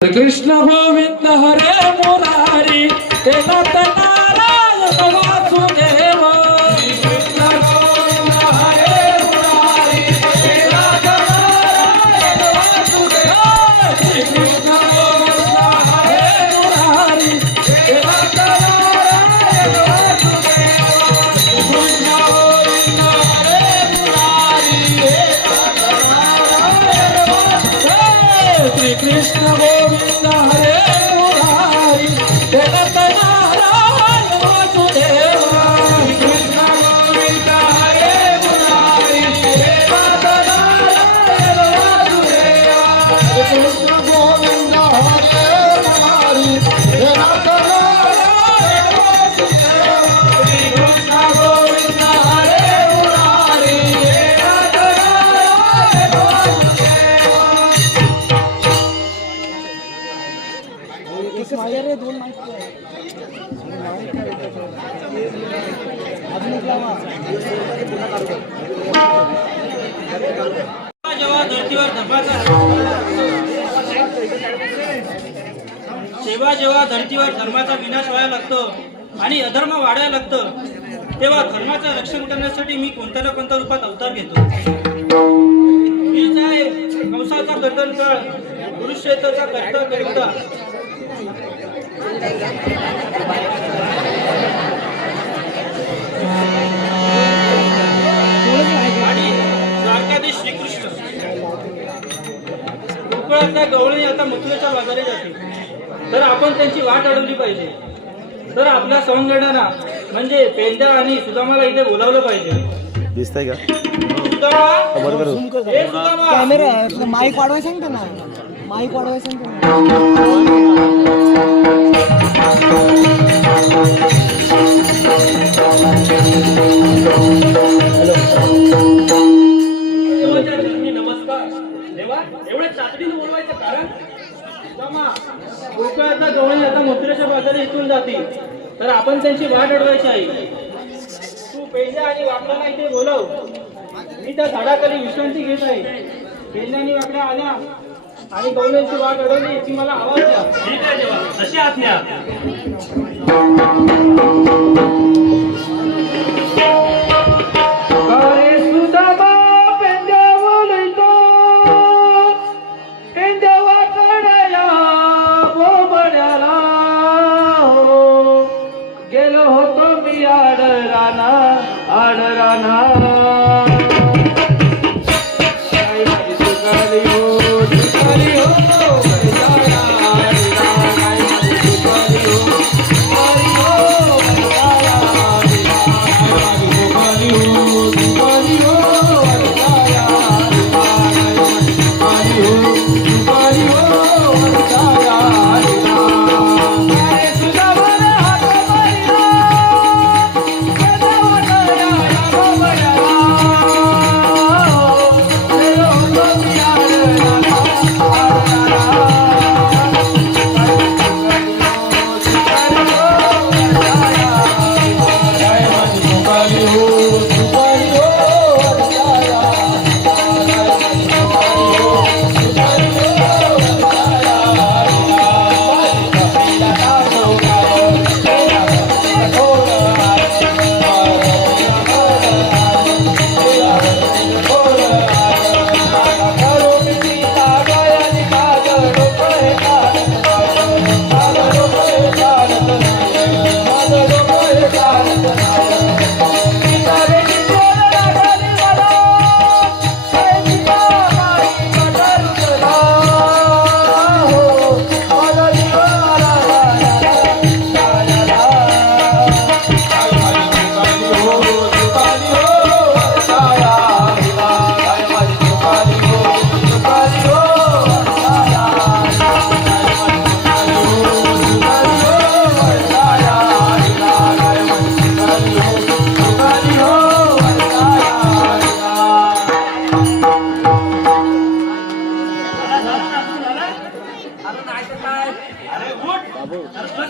कृष्ण गोविंद हरे मुरारी तेला नारायण वासुदेव कृष्ण गोविंद हरे मुरारी तेला नारायण वासुदेव कृष्ण गोविंद हरे मुरारी तेला नारायण वासुदेव कृष्ण गोविंद हरे मुरारी तेला नारायण वासुदेव श्री कृष्ण गोविंद हरे मुरारी जगत नारायण वासुदेव कृष्ण गोविंद हरे मुरारी जगत नारायण वासुदेव कृष्ण गोविंद हरे मुरारी जगत नारायण वासुदेव कृष्ण गोविंद हरे मुरारी जगत नारायण वासुदेव रे दोन माहिती अजून एक लावा जेव्हा धर्तीवर धर्माचा जेव्हा धर्तीवर धर्माचा विनाश व्हायला लागतो आणि अधर्म वाढायला लागतो तेव्हा धर्माचं रक्षण करण्यासाठी मी कोणत्या ना कोणत्या रूपात अवतार घेतो. मीच आहे कंसाचा गर्दन काळ कुरुक्षेत्राचा कष्ट करिता आणि द्वारकाधीश श्रीकृष्ण गोकुळातल्या गवळणी आता मथुरेच्या बाजारी जाते तर आपण त्यांची वाट अडवली पाहिजे. तर आपल्या सवंगड्यांना म्हणजे पेंड्या आणि सुदामाला इथे बोलावलं पाहिजे. दिसतंय का सुदामा, हे सुदामा. कॅमेरा माईक वाढवायला सांगतो ना माईक वाढवायला सांगतो नमस्कार देवा. एवढे तातडीने बोलवायचं कारण सुदामा, गोकुळातल्या गवळणी आता मथुरेच्या बाजारी इथून जातील तर आपण त्यांची वाट अडवायची आहे. तू पेंड्या आणि वाकडांना इथे बोलव. मी त्या झाडाखाली विश्रांती घेत आहे. पेंड्या आणि वाकड्या आल्या आणि गवळ्यांची वाट अडवली की मला आवाज द्या. ठीक आहे देवा, जशी आज्ञा. अरे सुदामा, पेंड्या बोलतो, पेंड्या वाकड्याला बोबड्याला हो. गेलो होतो मी आडराना आडराना.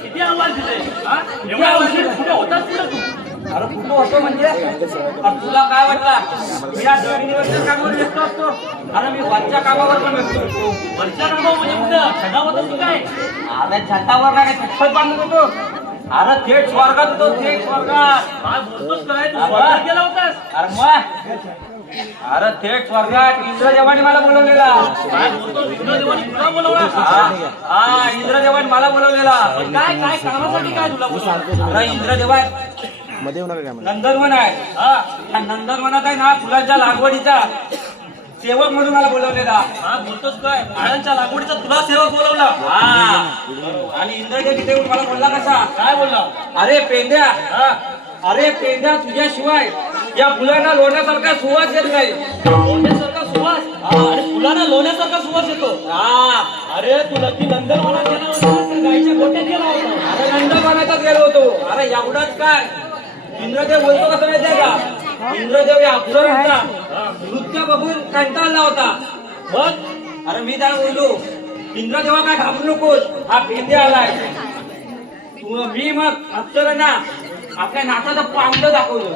किती आवाज दिले? एवढा उशीर कुठे होतास कुठे तू? अरे कुठं होतो म्हणजे अरे तुला काय वाटलं मी या जमिनीवरच्या कामावर व्यस्त असतो? अरे मी वरच्या कामावर पण व्यस्त असतो. वरच्या कामावर म्हणजे कुठं छतावर होतं काय? अरे छतावर काय छत बांधत होतो? अरे थेट स्वर्गात होतो, थेट स्वर्गात. काय बोलतोस काय तू स्वर्गात गेला होतास? अरे मग अरे थेट स्वर्गात इंद्रदेवाने मला बोलवलेला. काय बोलतोस इंद्रदेवाने तुला बोलवला? हा इंद्रदेवाने मला बोलवलेला. काय काय कामासाठी काय तुला बोलवलं? अरे इंद्रदेवा मध्ये येऊ नका काय नंदनवन आहे. हा त्या नंदनवनात आहे ना फुलांच्या लागवडीचा सेवक म्हणून मला बोलवलेला. हा बोलतोस काय फळांच्या लागवडीचा तुला सेवक बोलवला? हा आणि इंद्रदेव तिथे येऊन मला बोलला कसा? काय बोलला? अरे पेंड्या, हा अरे पेंड्या तुझ्याशिवाय या फुलांना लोण्यासारखा सुवास येत नाही. लोण्यासारखा सुवास? अरे फुलांना लोण्यासारखा सुवास येतो. हा अरे तू नक्की नंदनवनात गेला होता का गायच्या गोट्यात गेला होता? अरे नंदनवनातच गेलो होतो. अरे एवढाच काय इंद्रदेव बोलतो कसं माहितीये का? इंद्रदेव या अप्सरांचा नृत्य बघून कंटाळला होता. मग अरे मी त्याला बोललो इंद्रदेवा काय घाबरू नकोस, हा पेंड्या आलाय. मी मग अप्सरांना आपल्या नाचाचं पावलं दाखवलं.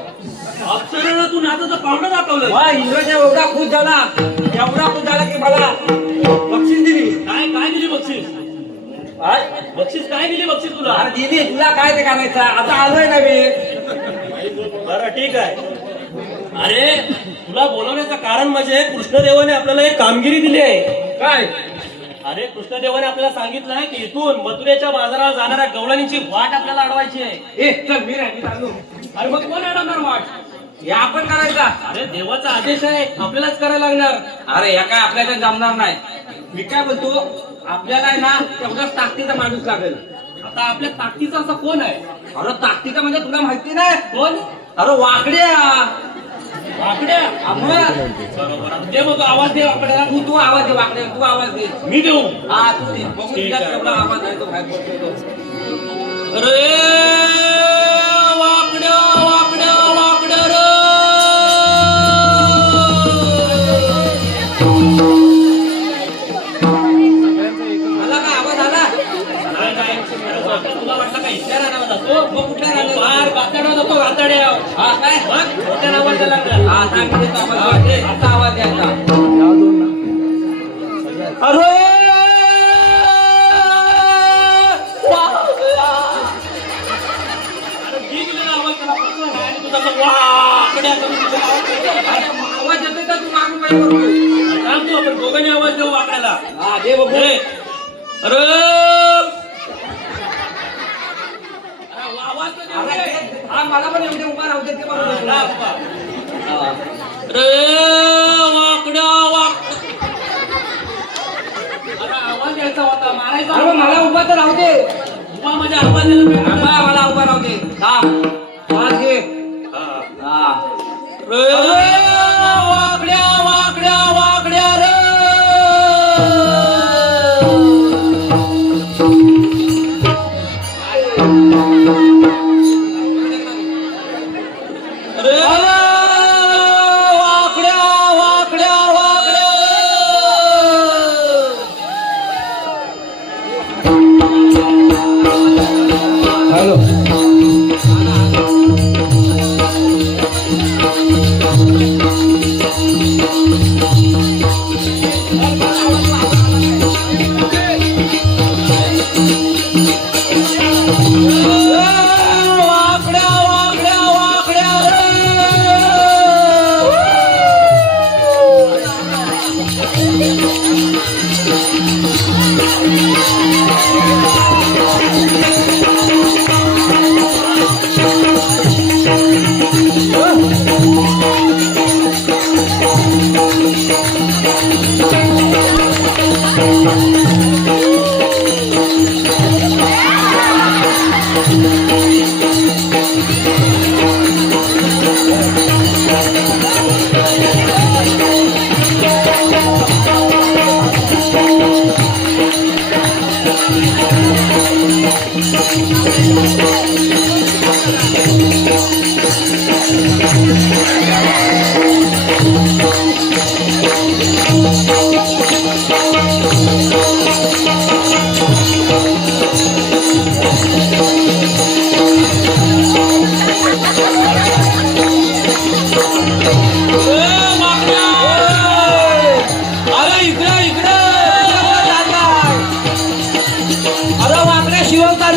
अप्सरेला तू नाचाचं पावलं दाखवलं? मग इंद्रदेव एवढा खुश झाला, एवढा खुश झाला की मला बक्षीस दिली. काय काय दिली बक्षीस? काय? बक्षीस काय दिली बक्षीस तुला? अरे दिली. तुला काय ते करायचं? आता आलोय ना मी. बरं ठीक आहे. अरे तुला बोलवण्याचं कारण म्हणजे कृष्णदेवाने आपल्याला एक कामगिरी दिली आहे. काय? अरे कृष्णदेवाने आपल्याला सांगितलं आहे की इथून मथुरेच्या बाजारात जाणाऱ्या गवळणींची वाट आपल्याला अडवायची आहे. ए चल मी राहिली चालू. अरे मग कोण अडवणार वाट? हे आपण करायचा. अरे देवाचा आदेश आहे, आपल्यालाच करायला लागणार. अरे या काय आपल्याला जमणार नाही. मी काय बोलतो आपल्याला आहे ना तेवढाच ताकदीचा माणूस लागेल. आता आपल्या ताकदीचा असा कोण आहे? अरे ताकदीचा म्हणजे तुला माहिती नाही? कोण? अरे वाकड्या. वाकड्या? बरोबर. दे मग आवाज दे वाकड्याला. तू आवाज दे वाकड्या, तू आवाज दे. मी देऊ? हा तू दे. बघू ठीक तुझ्यात आहे. केवढा आवाज आहे तो काय बोलतो तो. अरे वाकड्या वाकड्या वाकड्या रे. आला का आवाज आला? नाही, नाही. अरे वाकड्या तुला वाटलं का इथल्या रानावर जातो? मग कुठल्या रानावर? बाहेर गाताड्यावर जातो गाताड्यावर. हा काय? मग मोठ्या नावाचा लागला. हा सांग मी देतो आवाज. दे. आता आवाज द्यायचा. अरे आवाज त्याला पटला नाही आणि तू तसं वाकड्या करून तुझा आवाज केला. आवाज येतोय का तू मागून काय करतोय? सांग तू आपण दोघांनी आवाज देऊ वाकड्याला. हा दे बघू. ए, अरे आवाज तर देऊ अरे दे. ते- हा मला पण एवढे उभा राहू दे ते बघू दे तुला. हा. अरे वाकड्या वाक. अरे आवाज द्यायचा होता, मारायचा अरे होता. मला उभा तर राहू दे. उभा म्हणजे आवाज दिला पाहिजे. मला उभा राहू दे. थांब. आवाज घे. हा. अरे वाकड्या वाकड्या वाकड्या रे. अरे वाकड्या वाकड्या वाकड्या. हॅलो. वाकड्या वाकड्या वाकड्या रे.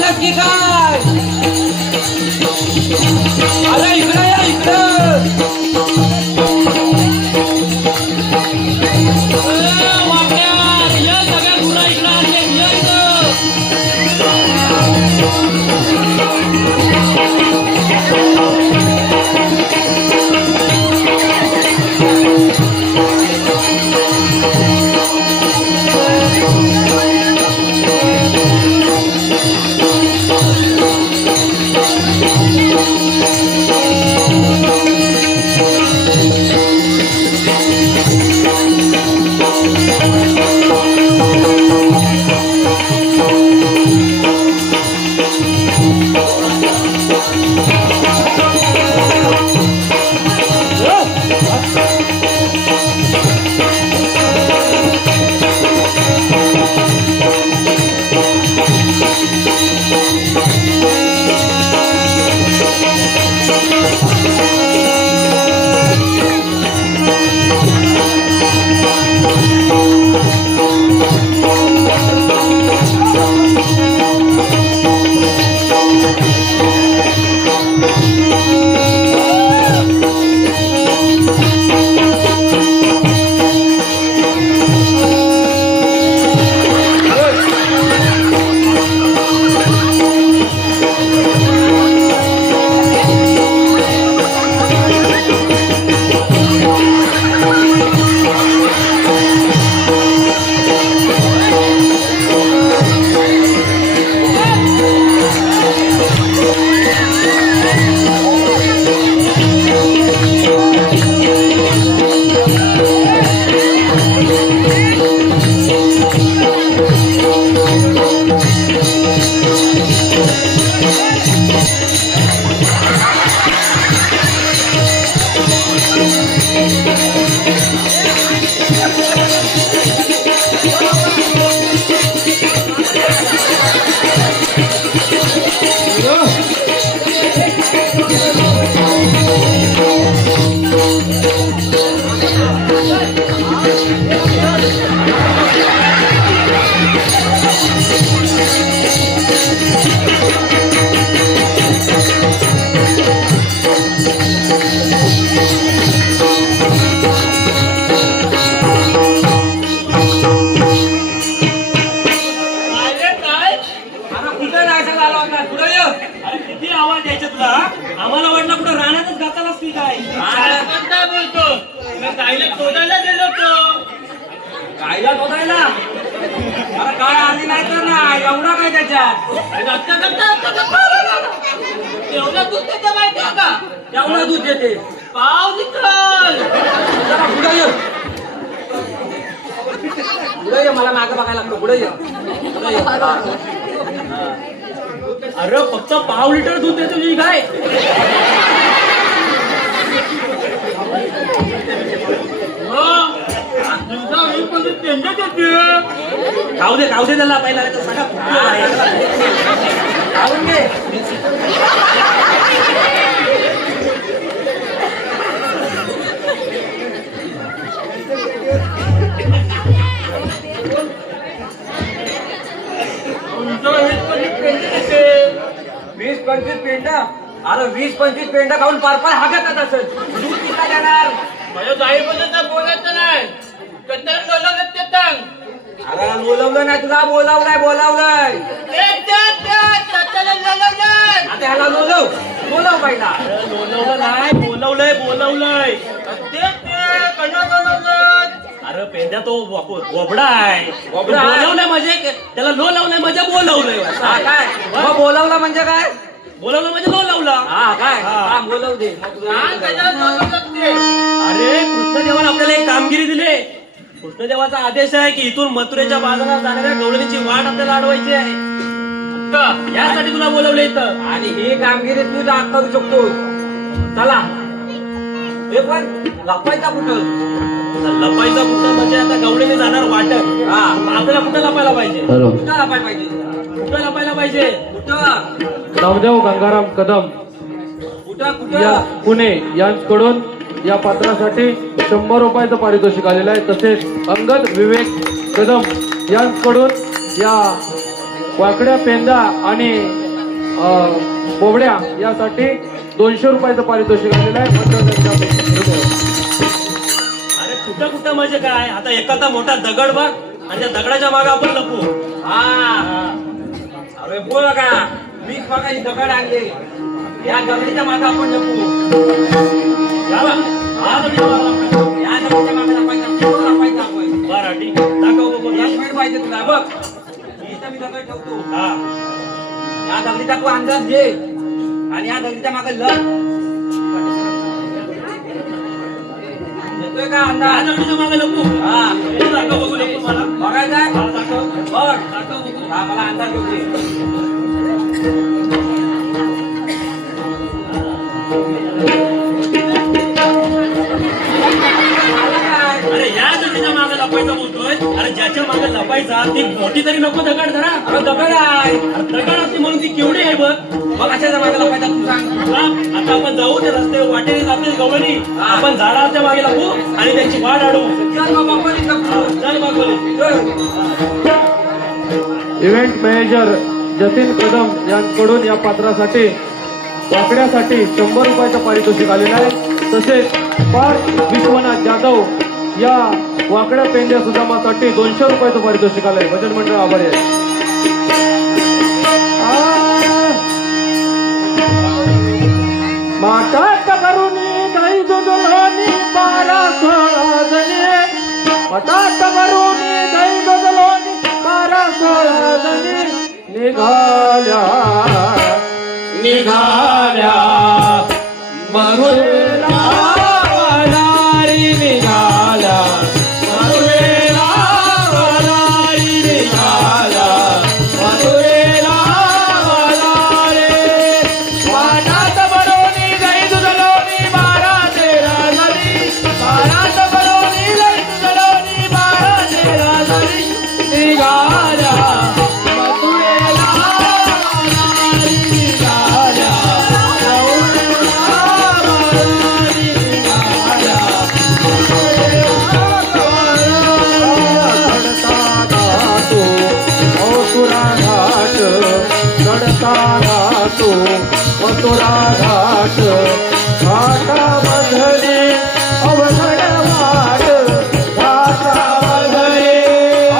आलास की काय? अरे इकडे या इकडं. वाट्यार या सगळ्या गुरा इकडे आले या इकडं. आम्हाला वाटलं कुठं रानातच गाताल असती काय काय बोलतो गायला शोधायला गेलो तो गायला शोधायला अरे काय आली नाही तर ना एवढा काय त्याच्यात एवढं दूध देते माहिती आहे का एवढा दूध देते पाव निकल जरा पुढे ये पुढे ये मला मागं बघायला लागतं पुढे ये पुढे ये अरे फक्त पाव लिटर दूध देतो तुझी गाय खाऊ दे त्याला पहिला नाही तर सगळा खाऊन घे वीस पंचवीस पेंडा अरे 20-25 पेंडा खाऊन पार हागतात असं दूध किती देणार माझ्या गाईबद्दल बोलायचं नाही कत्तर बोलवलं ते सांग अरे बोलवलं नाही तुला बोलावलंय आता ह्याला बोलव पहिला बोलवलं नाही बोलवलंय अरे पेंड्या तो बोबडा आहे बोलवलंय म्हणजे त्याला लोलवलंय म्हणजे बोलवलंय हा काय मग बोलवलं म्हणजे काय बोलवलं म्हणजे लोलवलं हा काय हा बोलव दे अरे कृष्णदेवाने आपल्याला एक कामगिरी दिली कृष्णदेवाचा आदेश आहे की इथून मथुरेच्या बाजारात जाणाऱ्या गवळणीची वाट आपल्याला अडवायची आहे यासाठी तुला बोलवलं इथं आणि ही कामगिरी तू करू शकतोस चला हे पण लपायचा कुठं लपायचा कुठं म्हणजे आता गवळीने जाणार वाटत हा आपल्याला कुठं लपायला पाहिजे कुठं लपायला पाहिजे कुठं लपायला पाहिजे कुठं नामदेव गंगाराम कदम कुठं या पुणे यांकडून या पात्रासाठी 100 रुपयाचं पारितोषिक आलेलं आहे. तसेच अंगद विवेक कदम यांकडून या वाकड्या पेंदा आणि बोबड्या यासाठी 200 रुपयाचं पारितोषिक आलेलं आहे. मंडळ त्यांच्या अरे कुठं कुठं म्हणजे काय आता एखादा मोठा दगड बघ आणि त्या दगडाच्या मागे आपण लपू. हा अरे बोल का मी बघा ही दगड आणले या दगडीच्या मागे आपण लपू. या बघ. हा तर मी तुम्हाला या दगडीच्या मागे लपायचं आपण. बरं ठीक आहे. दाखव बघू. एक मिनिट पाहिजे तुला बघ इथं मी दगड ठेवतो. हा या दगडीचा तू अंदाज घे आणि या दगडीच्या मागे लप येतोय का या अंदाज. दगडीच्या मागे लपू. हा तू दाखव बघू लपू मला. बघायचा हा, दाखव. बघ दाखव बघू. हा मला अंदाज घेऊ दे. अरे या दगडीच्या मागे लपायचा बोलतोय. अरे ज्याच्या मागे लपायचा ती मोठी तरी नको दगड धरा. अरे दगड आहे अरे दगड असते म्हणून ती केवढी आहे बघ. मग कशाच्या मागे लपायचा तू सांग. हा, आता आपण जाऊ ते रस्ते वाटेने जातील गवळणी. आपण झाडाच्या मागे लागू आणि त्यांची वाट अडवू. चल मग आपण इथं लपू. चल मग बोलू. चल. इव्हेंट मॅनेजर जतीन कदम यांकडून या पात्रासाठी वाकड्यासाठी 100 रुपयाचं पारितोषिक आलेलं आहे. तसेच पार्थ विश्वनाथ जाधव या वाकड्या पेंड्या सुदामासाठी 200 रुपयाचं पारितोषिक आलंय. भजन मंडळ आभारी आहे. माटात करुणी काही दुधलोनी 12-16 जणी. माटात करुणी काही दुधलोनी 12-16 जणी निघाल्या निघाल्या मरुला वनारी निघाल्या मरुला वनारी निघाल्या मरुला वनारे वाटात बरोनी गई दुधलोनी 12-13 जणी. वाटात बरोनी गई दुधलोनी 12-13 जणी निघाल्या मथुरेला वनारी निघाल्या मथुरा घाट घाटामधली अवघड वाट घाटामधली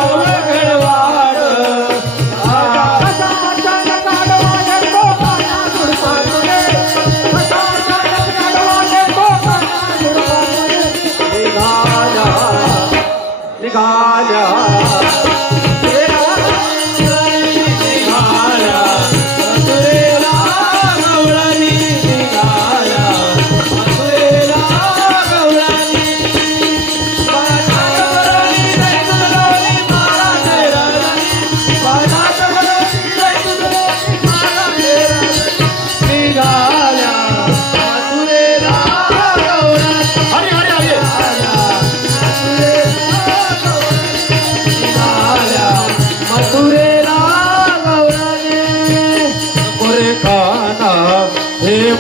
अवघड वाट निघाल्या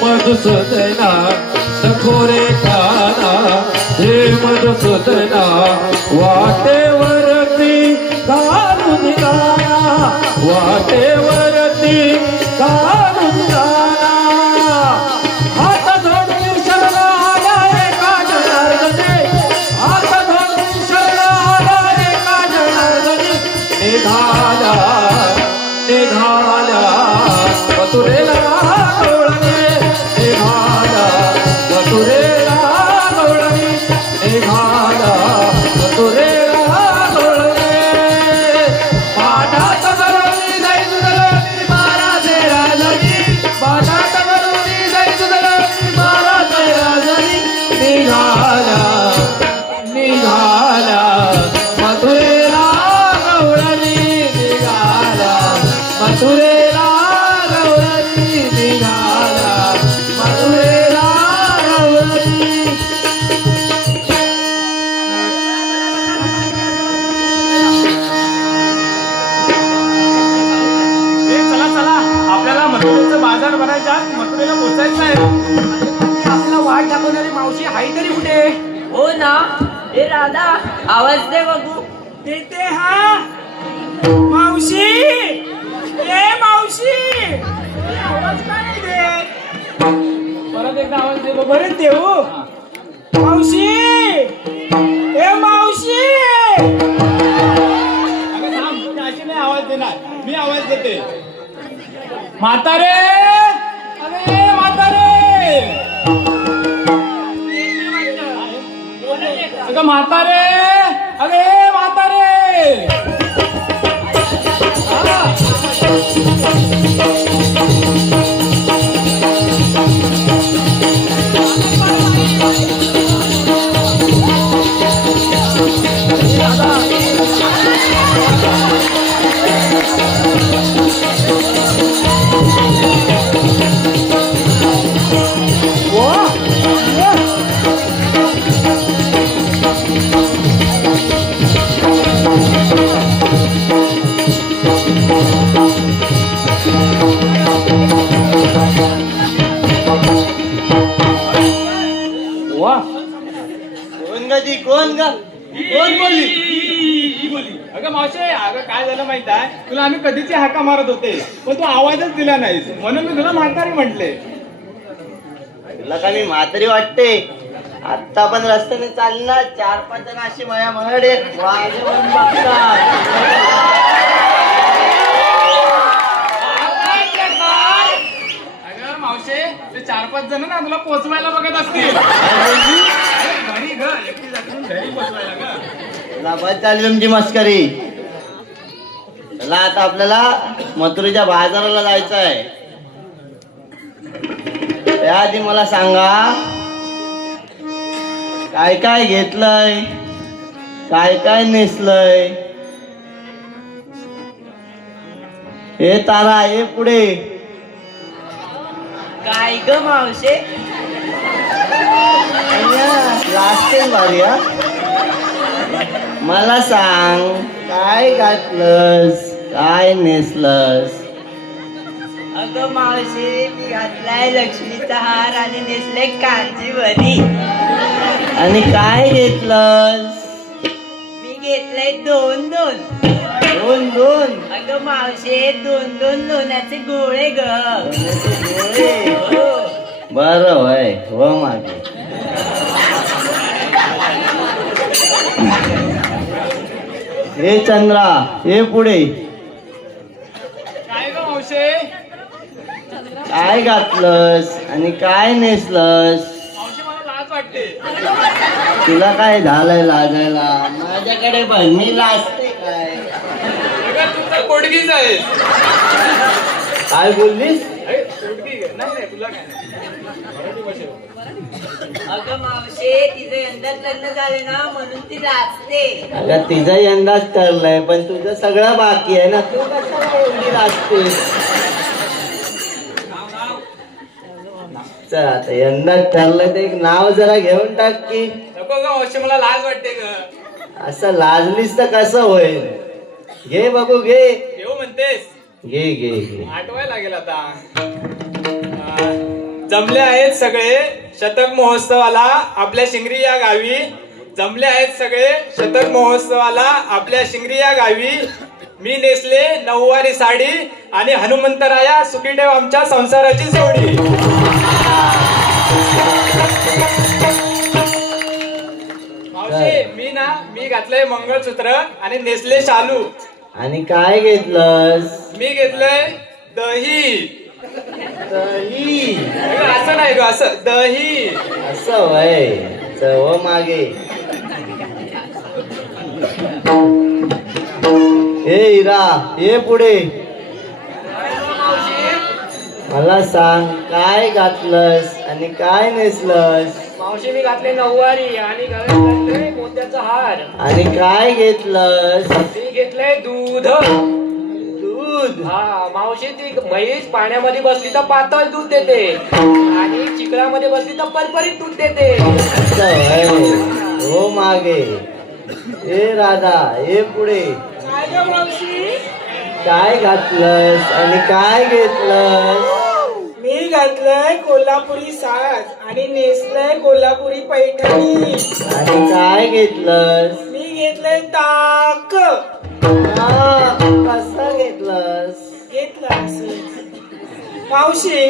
मधुसूदना खोरे खाना हे मधुसूदना वाटेवरती घालून गाना वाटेवरती घालून गाना हात धरून शरण आला एका जनार्दने हात धरून शरण आला एका जनार्दने निघाला निघाला मथुरेला मथुरेला गवळणी निघाला मथुरेला गवळणी पाटात गवळणी जाई दुधलोनी 12-13 जणी पाटात गवळणी जाई दुधलोनी 12-13 जणी निघाला निघाला मथुरेला गवळणी निघाला मथुरेला गवळणी निघाला मथुरेला चला चला आपल्याला मथुरेचा बाजार भरायचा मथुरेला पोचायचं आहे. आपला वाट दाखवणारी मावशी हाय तरी कुठे. हो ना. ए राधा आवाज दे बघू. देते हा मावशी एकदा आवाज दे बरं देऊ मावशी ए मावशी अगं थांब तू अशी नाही आवाज देणार मी आवाज देते म्हातारे अरे म्हातारे अगं म्हातारे अरे म्हातारे कोण बोलली? अगं मावशे अगं काय झालं माहित आहे तुला आम्ही कधीची हाका मारत होते पण तू आवाजच दिला नाहीस म्हणून मी तुला म्हातारी म्हटले तुला का मी म्हातारी वाटते? आता पण रस्त्याने चालणार 4-5 जण अशी माझ्या मराठे वाजवून बघतात. अगं मावशे ते 4-5 जण ना तुला पोचवायला बघत असतील घरी ग एकटी जाऊन घरी पोचवायला ग तुला बस चालली तुमची मस्करी. चला आता आपल्याला मथुरेच्या बाजाराला जायचं आहे. त्याआधी मला सांगा काय काय घेतलंय, काय काय नेसलंय. हे तारा हे पुढे काय ग मावशे लास्ट भारी हा. मला सांग काय घातलंस, काय नेसलंस. अगं मावशे मी घातलाय लक्ष्मीचा हार आणि नेसले कांजीवरी आणि काय घेतलंस. मी घेतलंय 2-2 दोन अगं मावशे 2-2 लोण्याचे गोळे ग बर होय हो मागे. हे चंद्रा हे पुढे काय ग मावशे काय घातलंस आणि काय नेसलंस. मावशे मला लाज वाटते तुला काय झालंय लाजायला. माझ्याकडे बघ मी लाजते काय. अगं तू तर पोटगीच आहेस काय बोललीस. पोटगी नाही नाही तुला काय अगं मावशे तिचं यंदाच लग्न झाले ना म्हणून ती लाजते अगं तिचं यंदाच ठरलंय पण तुझं सगळं बाकी आहे ना. तू कशाला एवढी लाजतेस. चल आता यंदाच ठरलंय तर एक नाव जरा घेऊन टाक की. नको ग मावशे मला लाज वाटते ग असं लाजलीस तर कसं होईल. घे बघू घे घेऊ म्हणतेस घे घे घे. आठवायला लागेल आता जमले आहेत सगळे शतक महोत्सवाला आपल्या शिंगरी या गावी. जमले आहेत सगळे शतक महोत्सवाला आपल्या शिंगरी या गावी. मी नेसले नऊवारी साडी आणि हनुमंतराया सुखी ठेव आमच्या संसाराची जोडी. मावशी मी घातलंय मंगळसूत्र आणि नेसले शालू. आणि काय घेतलंस. मी घेतलंय दही. दही असं नाही ग असं दही. असं वय चव मागे. हे हिरा हे पुढे मला सांग काय घातलंस आणि काय नेसलंस. मावशी मी घातले नऊवारी आणि गळ्यात घातले मोत्याचा हार. आणि काय घेतलंस. मी घेतलंय दूध. दूध हा मावशी ती म्हैस पाण्यामध्ये बसली तर पातळ दूध देते आणि चिखलामध्ये बसली तर परपरीत दूध देते. असं वय हो मागे. हे राधा हे पुढे काय ग मावशी काय घातलंस आणि काय घेतलंस. मी घातलंय कोल्हापुरी साज आणि नेसलंय कोल्हापुरी पैठणी. आणि काय घेतलंस. मी घेतलंय ताक. कसं घेतलंस. घेतलं असं मावशी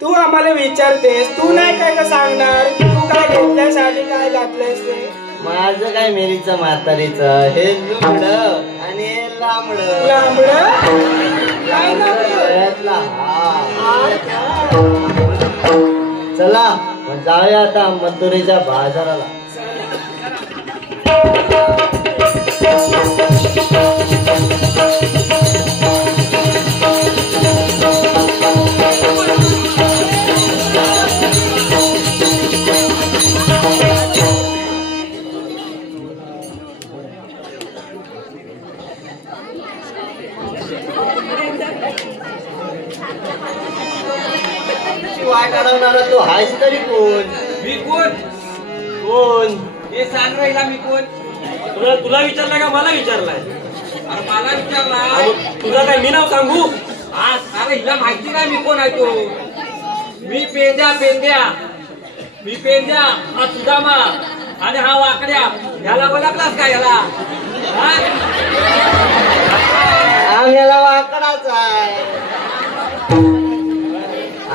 तू आम्हाला विचारतेस, तू नाही काय का सांगणार की तू काय घेतलंयस आणि काय घातलंयस ते? माझं काय मेरीचं म्हातारीचं हे लुगड आणि हे लांबड लांबडं? काय लांबडं? गळ्यातला हार. चला मग जाऊया आता मथुरेच्या बाजाराला. वाट अडवणारा तू हायस तरी कोण? मी कोण? कोण? हे सांग राहिला मी कोण? तुला विचारलाय का मला विचारलाय? अरे मला विचारला. तुझं काय मी नाव सांगू? अरे हिला माहिती काय मी कोण आहे तो? मी पेंद्या. हा सुदामा आणि हा वाकड्या. याला ओळखलास का याला? हा? आम्हाला वाकडाच आहे.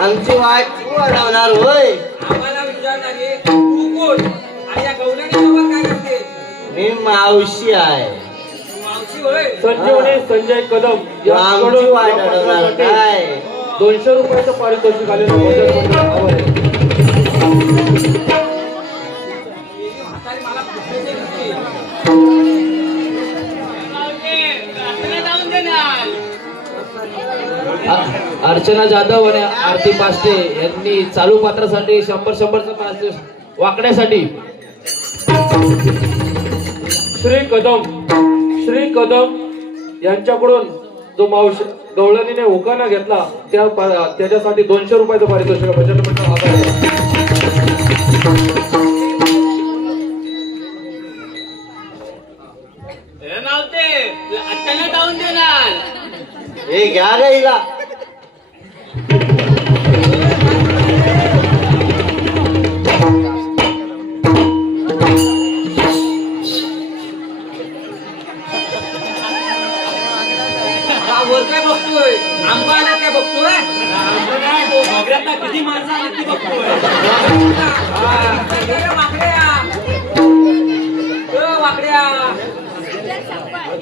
आमची वाट तू अडवणार होय? आम्हाला विचारणारे तू कोण आणि या गवल्याने सोबत काय करते? मी मावशी आहे. तू मावशी होय? संजीवनी संजय कदम तू आमची वाट अडवणार काय? 200 रुपयाचं पारितोषिक आलेलं भजन मंडळ आभार आहे. म्हातारी मला पुढे दिसते. अर्चना जाधव आणि आरती पास्टे यांनी चालू पात्रासाठी 100चं पारितोषिक वाकण्यासाठी श्री कदम यांच्याकडून जो मावशी गवळणीने उखाणा घेतला त्याच्यासाठी 200 रुपयाचं पारितोषिक भजन मंडळ आभार आहे. हे घ्या गाईला. हा वर काय बघतोय? आंबा आला काय बघतोय? किती माणसं आली ती बघतोय. वाकड्या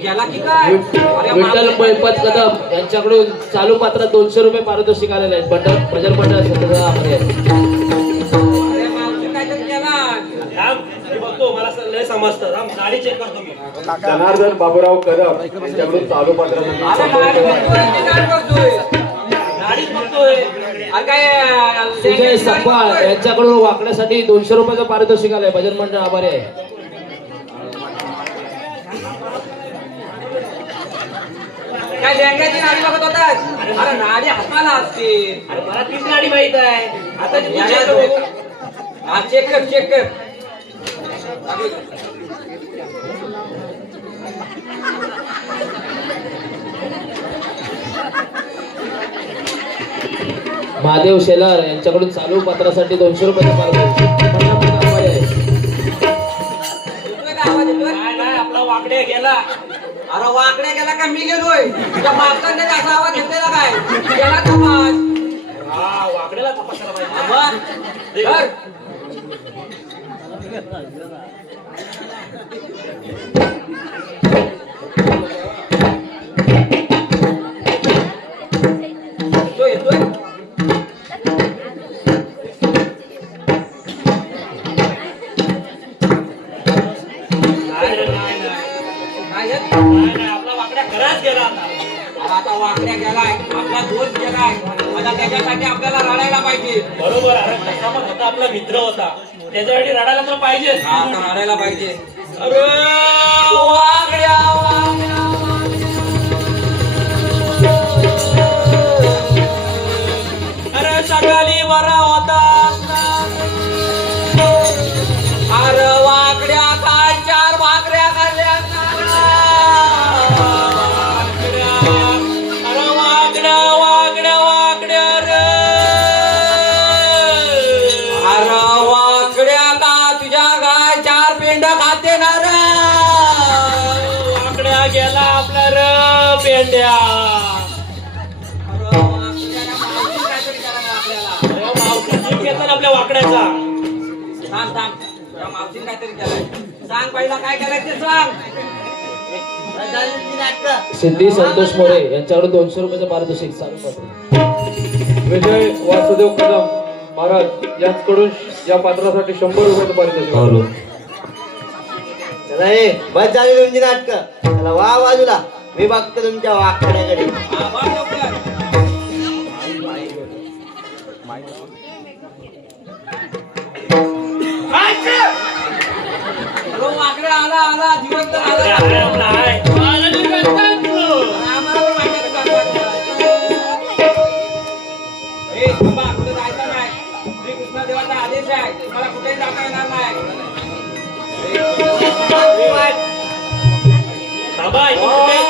गेला की काय? विठ्ठल बैपत कदम यांच्याकडून चालू पात्रात 200 रुपये पारितोषिक आलेले आहेत. भजन मंडळ आभार आहे. अरे मावशी काहीतरी केला. मी बघतो, मला लय समजतं. गाडी चेक करतो मी. जनार्दन बाबूराव कदम यांच्याकडून चालू पात्रासाठी अरे 100 गाडी रुपये बघतोय की गाडी बघतोय? गाडीच बघतोय. अरे काय सुजय सपकाळ यांच्याकडून वाकण्यासाठी 200 रुपयाचं पारितोषिक आलंय. भजन मंडळ आभार आहे. काय लेंग्याची नाडी बघत होतास? अरे नाडी हाताला असते. अरे मला तीच गाडी माहित आहे. आता ती या, check या, करू. हा चेक कर. महादेव शेलार यांच्याकडून चालू पात्रासाठी 200 रुपयाचं पारितोषिक भजन मंडळ आभार आहे. येतोय का आवाज येतोय? नाही, आपला वाकडे गेला. अरे वाकड्या गेला का मी गेलोय? तुझ्या मागचा असा आवाज घेतलेला काय? गेला तपास. हा, वाकड्याला तपासायला पाहिजे. मग धर. येतोय. नाही, काय येत? नाही, आपला वाकड्या खराच गेला आता. अरे आता वाकड्या गेलाय, आपला दोस्त गेलाय. आता त्याच्यासाठी आपल्याला रडायला पाहिजे. बरोबर. अरे कसा पण होता, आपला मित्र होता, त्याच्यासाठी रडायला तर पाहिजे. हा, आता रडायला पाहिजे. अरे वाकड्या. अरे सगळी बरा होता. अरे वाकड्या काय 4 भाकऱ्या खाल्ल्या का? अरे वाकड्या रे. अरे वाकड्या का तुझ्या गाय 4 पेंड खाते ना रे? घेतला ना आपल्या वाकड्याचा. थांब थांब त्या मावशीने काहीतरी केलंय. सांग पहिला काय करायचं ते सांग. सिद्धी संतोष मोरे यांच्याकडून 200 रुपयाचं पारितोषिक चालू पत्र. विजय वासुदेव कदम महाराज यांच्याकडून या पात्रासाठी 100 रुपयाचं पारितोषिक आलं. चला हे बस झाली तुमची नाटकं. चला वा बाजूला, मी बघतो तुमच्या वाकड्याकडे. हा, वा लवकर. हो, वाकडा आला आला जिवंत आला. आम्हाला पण माहिती आहे का काय. ए, थांबा, कुठे जायचं नाही. श्री कृष्णदेवाचा आदेश आहे, तुम्हाला कुठेही जाता येणार नाही. थांबा, इथून पुढे.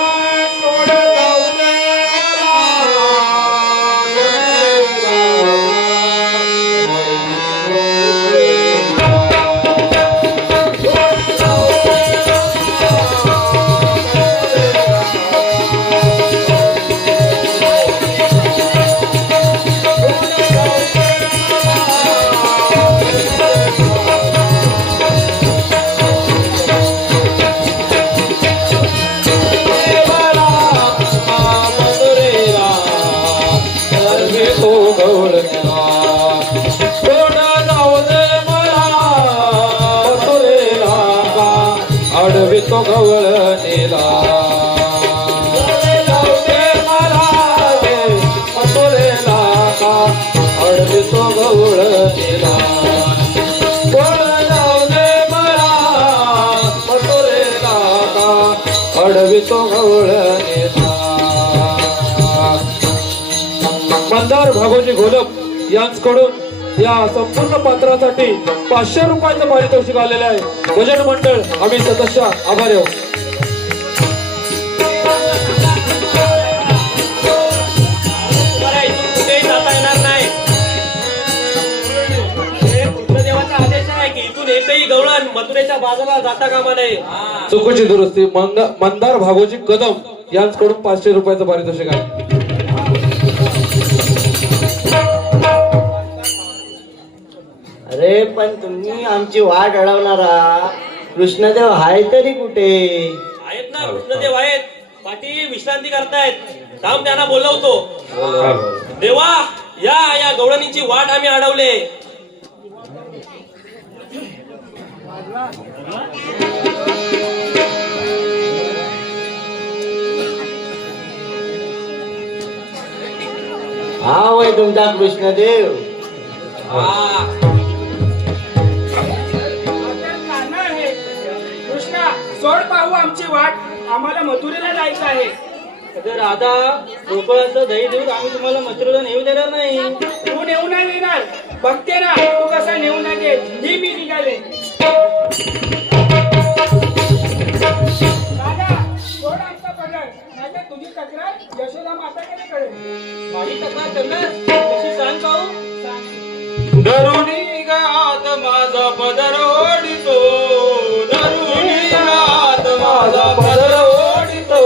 तो गवळ नेला अडवी तो गवळ नेला. कोण जाऊ दे मला पटोलेला का अडवी तो गवळ नेला. मंदार भागोजी घोलप यांच्याकडून या संपूर्ण पात्रासाठी 500 रुपयाचं पारितोषिक आलेलं आहे. भजन मंडळ आम्ही सदस्य आभारी आहोत. बरं, इथून कुठेही जाता येणार नाही. हे कृष्णदेवाचा आदेश आहे की इथून एकही गवळण मथुरेच्या बाजूला जाता कामा नये. चुकीची दुरुस्ती. मंदार भागोजी कदम यांच्याकडून 500 रुपयाचं पारितोषिक आहे. अरे पण तुम्ही आमची वाट अडवणारा कृष्णदेव हाय तरी कुठे? आहेत ना, कृष्णदेव आहेत. पाठी विश्रांती करतायत. थांब, त्यांना बोलवतो. देवा, या गवळणीची वाट आम्ही अडवले. हा वय तुमचा कृष्णदेव. कृष्णा, सोड पाहू आमची वाट. आम्हाला मथुरेला जायचं आहे. तर राधा, गोकुळाचं दही देऊन आम्ही तुम्हाला मथुरेला नेऊ देणार नाही. तू नेऊ नाही देणार. बघते ना तू कसा नेऊ नाही देत. ही मी निघाले. राजा, सोड आमचा पदर. नाहीतर तुझी तक्रार यशोदा माताकडे कळेल. माझी तक्रार करणार कशी सांग पाहू. धरुणी गात माझा पदर ओढितो. धरुणी गात माझा पदर ओढितो.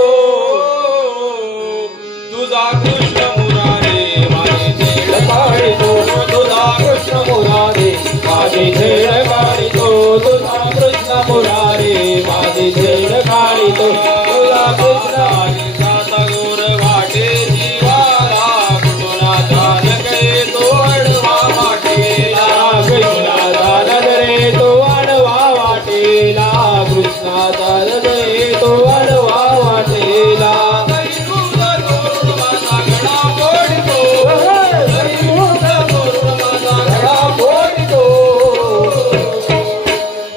तुझा कृष्ण मुरारे माझी झेड काढितो. तुझा कृष्ण मुरारे माझी झेड काढितो. तुझा कृष्ण मुरारे माझी झेड काढितो. तुझा कृष्ण आणि साता गोर वाटे जीवाला कुणा जान गे तो अडवा वाटेला. कृष्णा दान रे तो अडवा वाटेला. कृष्णा दान रे तो अडवा वाटेला.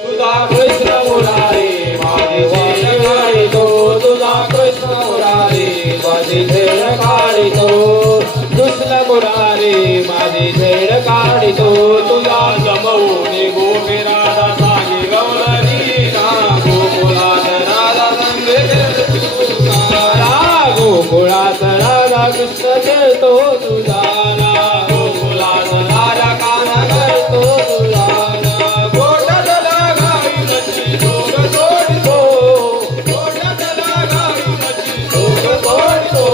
तुझा कृष्ण मुरारी माझी झेड काढितो. तुझा कृष्ण मुरारी माझी झेड काढितो. कृष्ण मुरारी माझी झेड काढितो. तुझा जमवून गोपिराधा सांगे गवळणी ना. गोकुळात राधा संगे गोकुळात राधा कृष्ण खेळतो तुझा. गोकुळात राधा काना करतो तुझा. गोठ्यातला गाई म्हशी दोघ सोडितो. गोठ्यातला गाई म्हशी दोघ सोडितो.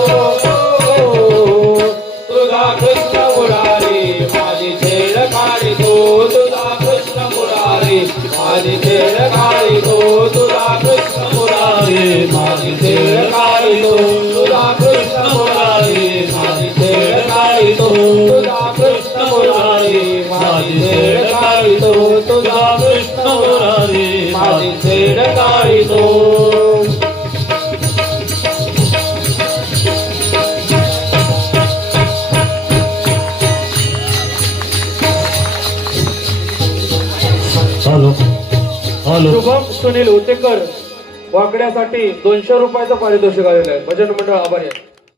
तुझा कृष्ण मुरारी माझी झेड काढी छेड काढितो तुझा कृष्ण मुरारी माझी छेड काढितो तुझा कृष्ण मुरारी माझी छेड काढितो तुझा कृष्ण मुरारी माझी छेड काढितो तुझा कृष्ण मुरारी माझी छेड काढितो शुभम सुनील उतेकर वाकड्यासाठी 200 रुपयाचं पारितोषिक आलेलं आहे. भजन मंडळ आभारी आहे.